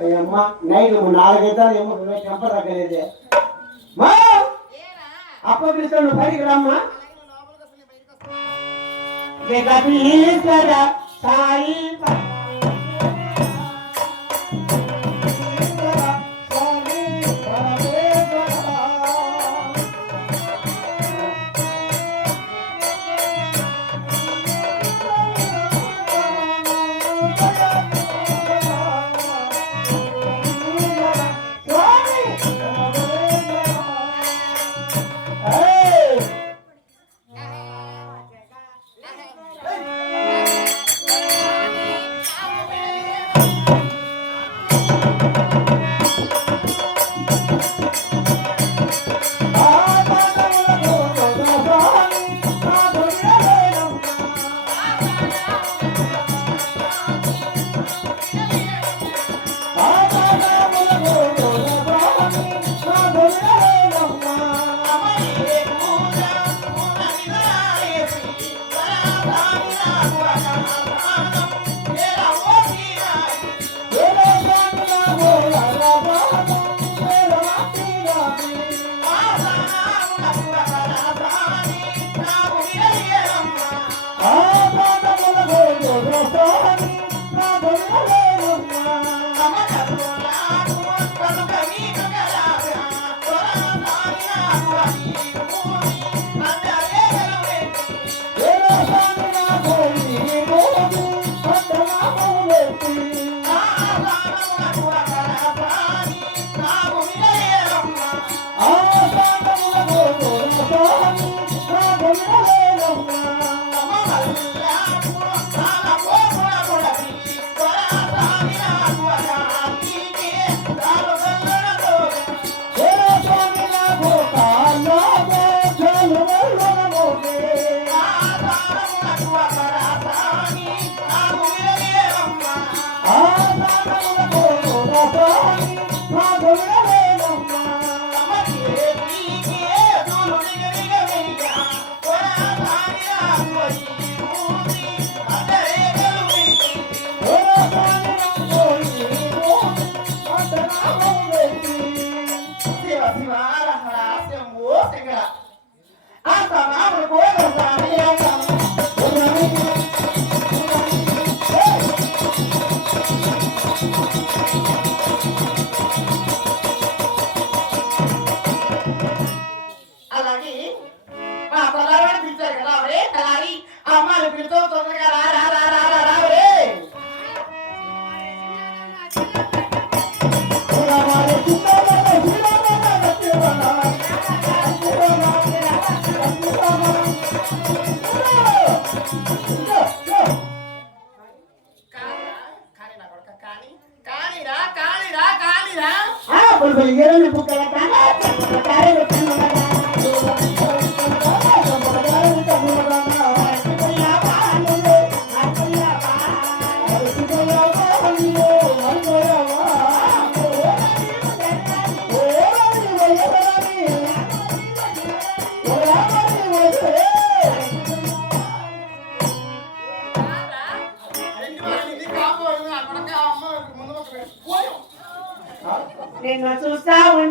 అమ్మ నైట్ నాలుగైతే ఏమో టెంపర్ తగ్గలేదు. అప్ప పిలుస్తాను పైకి రమ్మా. సాయి అమ్మాయిలు పిలుతో తొందరగా రారా?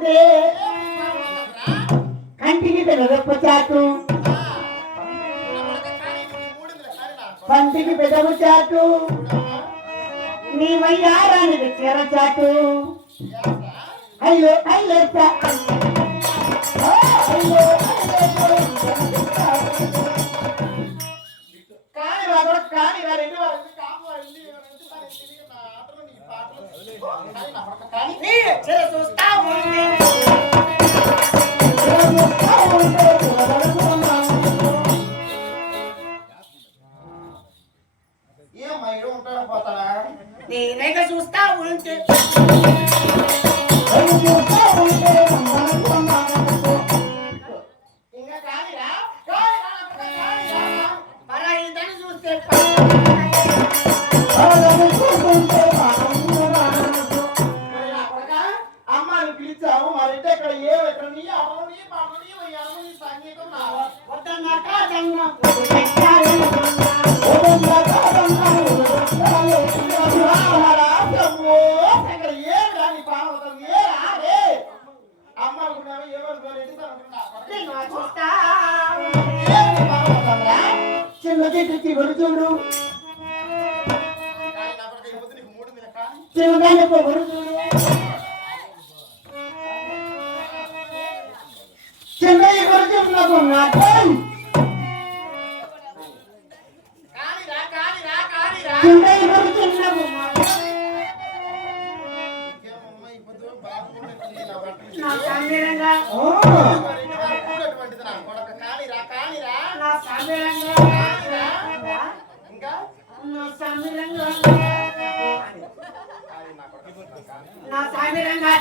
ఉండే కంటికి చాటు. పంటికి పెదవు చాటు. నీ మయ్యారానికి చేరచాటు అయ్యో అయ్యో నీ చూస్తా చూస్తా ఉంటే. చిన్నది తిట్టి కొడుతుడు చిన్నదాన్ని కొడుతుడు చిన్నది కొడుతున్నప్పుడు నాకు నా సామిరంగా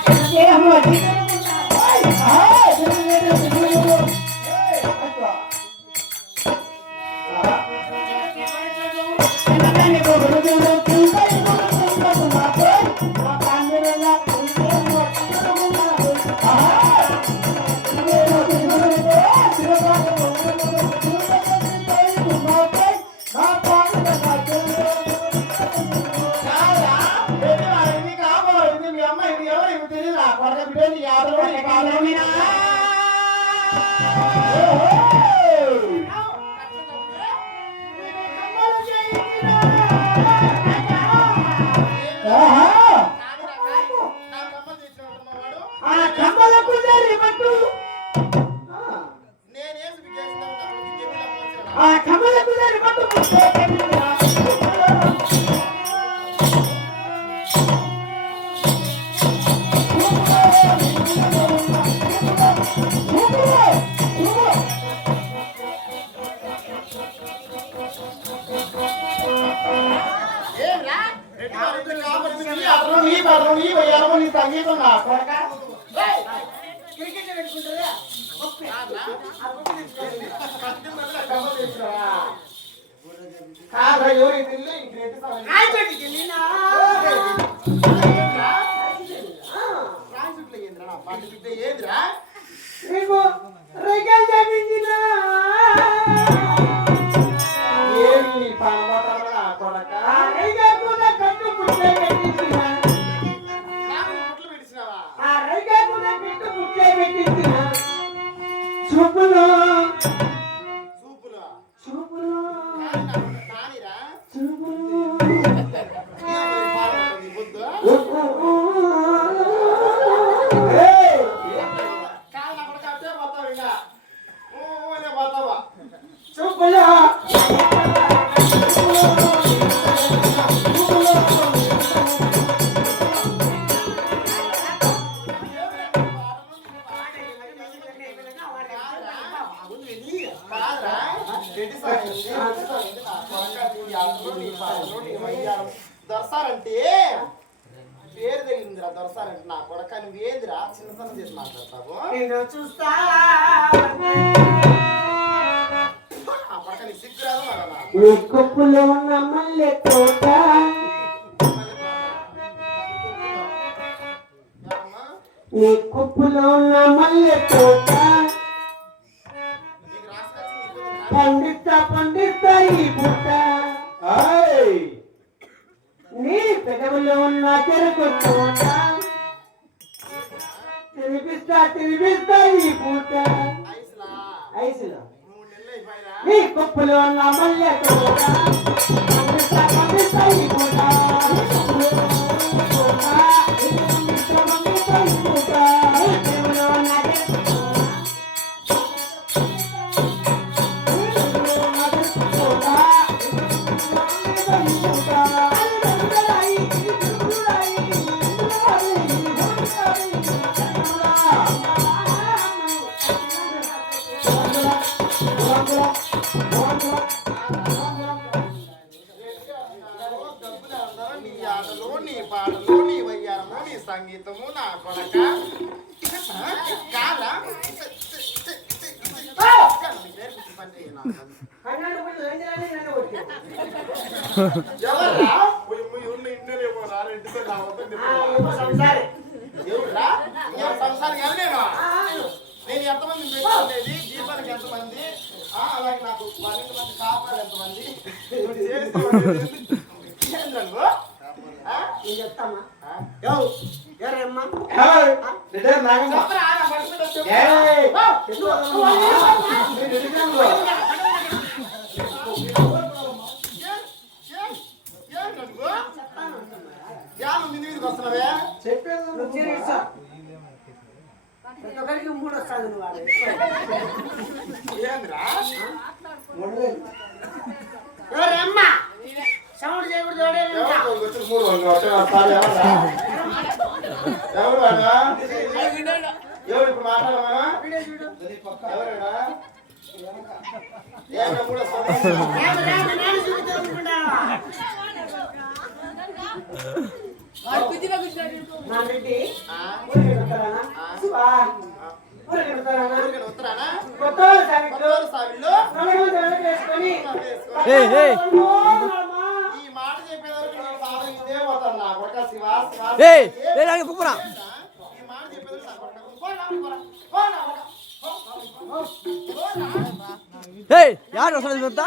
¡Oh, ఎవరికి దిల్లి ఇంకేంటి దొరసారంటే? పేరు తగిలిందిరా దొరసారంటే నా కొడక నువ్వు ఏందిరా చిన్న పని చేసి మాట్లాడతావు. చూస్తా. ఆ ఉన్న మల్లె తోట. నీ కుప్పులో ఉన్న మల్లె తోట. పండిస్తా పండిస్తా ఈ పుట్ట నీ పెదవులో ఉన్న చెరుకు తినిపిస్తా తినిపిస్తా ఈ పూట ఐసులో? నీ కుప్పలో ఉన్న మల్లె తోట. పాపము నా కొలక కాదా ఎవరా ఇన్నరేమో రారెంటితో నా వద్ద సంసారి. ఎవరా సంసారి నేను నేను ఎంతమంది పెట్టుకునేది దీపానికి ఎంతమంది? అలాగే నాకు పన్నెండు మంది కాపాడు ఎంతమంది? చెప్తామా? చెప్పేది మూడు వస్తాడు మూడు సౌండ్ చేయకూడదు మూడు ఎవరు వాడా ఎవరు ఇప్పుడు మాట్లాడమా ఎవరుడా ఉత్తరానా సావిలో వేసుకొని ஏய் ஏய் அங்க போறான் யார் சொன்னது